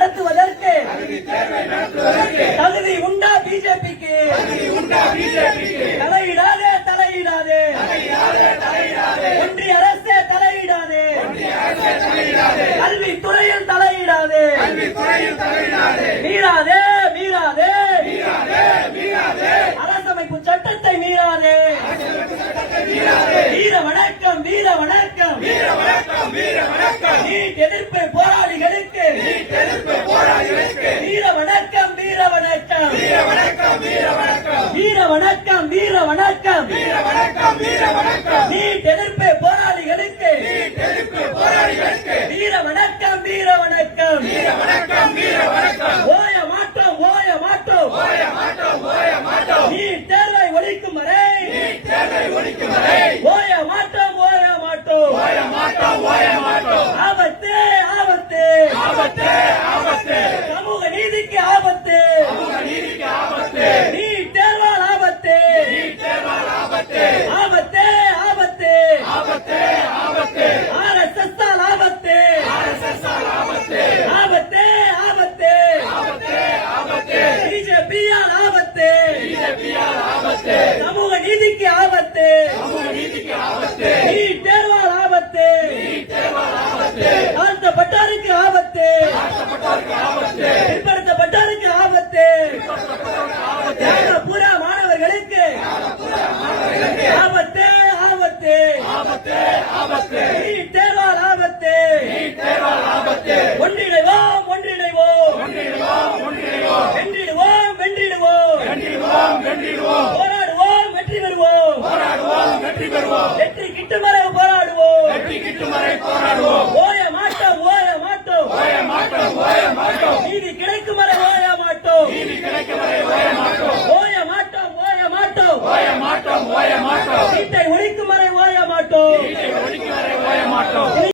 நடத்துவதற்கு தகுதி உண்டா பிஜேபிக்கு? தலையிடாதே தலையிடாதே. ஒன்றிய அரசே தலையிடாதே. கல்வித்துறையில் தலையிடாதே. மீறாதே மீறாதே. அரசமைப்பு சட்டத்தை மீறாதே. வீர வணக்கம் வீர வணக்கம். நீட் எதிர்ப்பு போராளிகளுக்கு வீர வணக்கம் வீர வணக்கம் வீர வணக்கம் வீர வணக்கம் நீட் எதிர்ப்பு போராளிகளுக்கு வீர வணக்கம் வீர வணக்கம் ஓய மாட்டோம் ஓய மாட்டோம் நீட் தேர்வை ஒழிக்கும் வரை ஓய மாட்டோம் ஓய மாட்டோம் ஆபத்து ஆபத்து சமூக நீதிக்கு ஆபத்து நீட் தேர்வால் ஆபத்து ஆபத்து ஆபத்து ஆர்எஸ்எஸ் ஆல் ஆபத்து ஆபத்து ஆபத்து பிஜேபியால் ஆபத்து சமூக நீதிக்கு ஆபத்து. நீட் தேர்வால் ஆபத்து. தாழ்த்தப்பட்டாருக்கு ஆபத்து. பிற்படுத்தப்பட்டாருக்கு ஆபத்து. கிராமப்புற மாணவர்களுக்கு ஆபத்து ஆபத்து. நீட் தேர்வால் வெற்றி கிட்டும் வரை போராடுவோம்